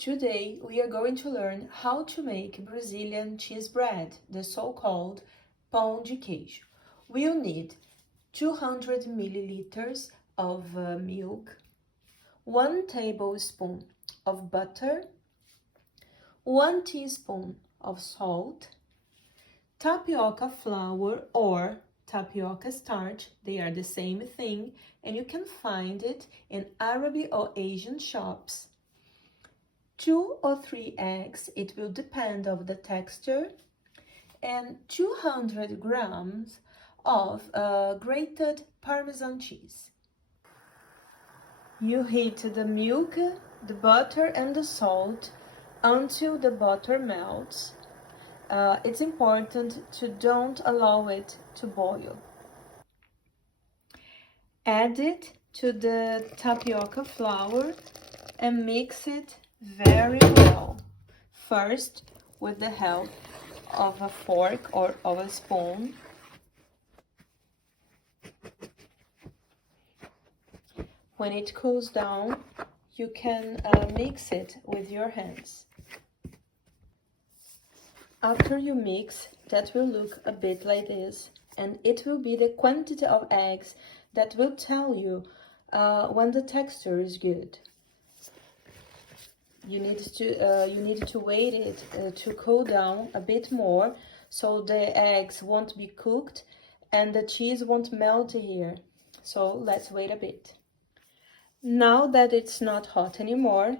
Today we are going to learn how to make Brazilian cheese bread, the so-called Pão de Queijo. We'll need 200 milliliters of milk, 1 tablespoon of butter, 1 teaspoon of salt, tapioca flour or tapioca starch, they are the same thing, and you can find it in Arab or Asian shops. 2 or 3 eggs, it will depend of the texture, and 200 grams of grated Parmesan cheese. You heat the milk, the butter and the salt until the butter melts. It's important to don't allow it to boil. Add it to the tapioca flour and mix it very well. First, with the help of a fork or of a spoon. When it cools down, you can mix it with your hands. After you mix, that will look a bit like this, and it will be the quantity of eggs that will tell you when the texture is good. You need to wait it to cool down a bit more, so the eggs won't be cooked and the cheese won't melt here. So let's wait a bit. Now that it's not hot anymore,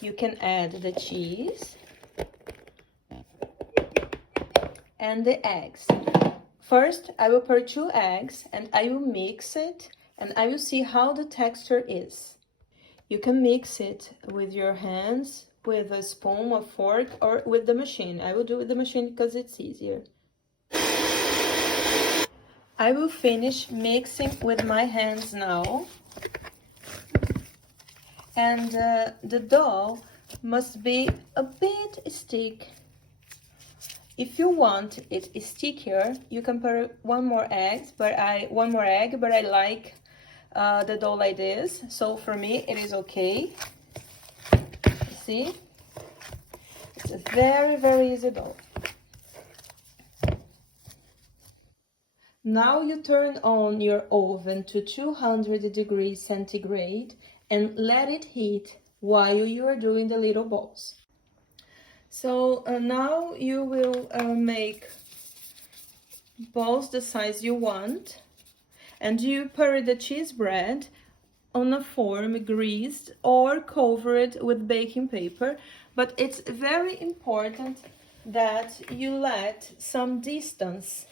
you can add the cheese and the eggs. First, I will pour 2 eggs and I will mix it and I will see how the texture is. You can mix it with your hands, with a spoon or fork, or with the machine. I will do it with the machine because it's easier. I will finish mixing with my hands now. And the dough must be a bit sticky. If you want it stickier, you can put one more egg, but I like the dough like this, so for me it is okay. See, it's a very easy dough. Now you turn on your oven to 200 degrees centigrade and let it heat while you are doing the little balls. So now you will make balls the size you want, and you put the cheese bread on a form greased or covered with baking paper, but it's very important that you let some distance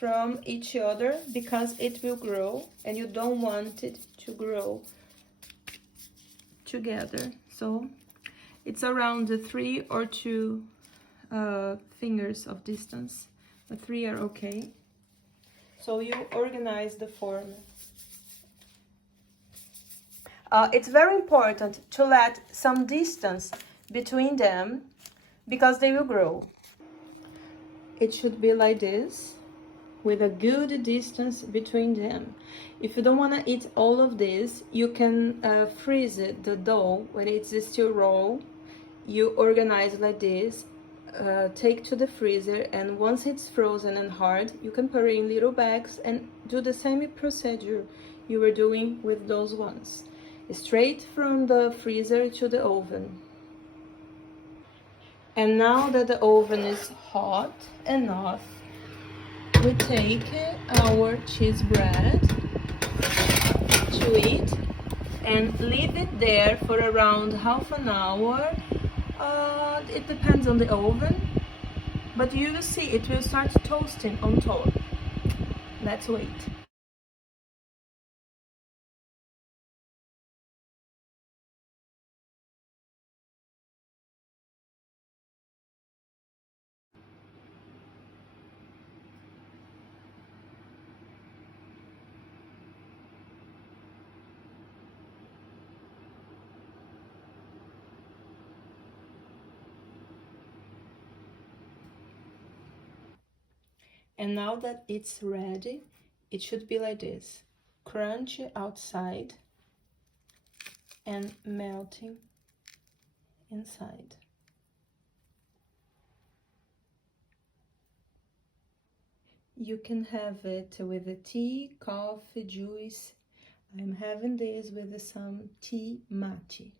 from each other because it will grow and you don't want it to grow together. So it's around the 3 or 2 fingers of distance, but 3 are okay. So you organize the form. It's very important to let some distance between them because they will grow. It should be like this, with a good distance between them. If you don't want to eat all of this, you can freeze the dough when it's still raw. You organize like this, take to the freezer, and once it's frozen and hard, you can put it in little bags and do the same procedure you were doing with those ones. Straight from the freezer to the oven. And now that the oven is hot enough, we take our cheese bread to it and leave it there for around half an hour. It depends on the oven, but you will see it will start toasting on top. Let's wait. And now that it's ready, it should be like this. Crunchy outside and melting inside. You can have it with a tea, coffee, juice. I'm having this with some tea mate.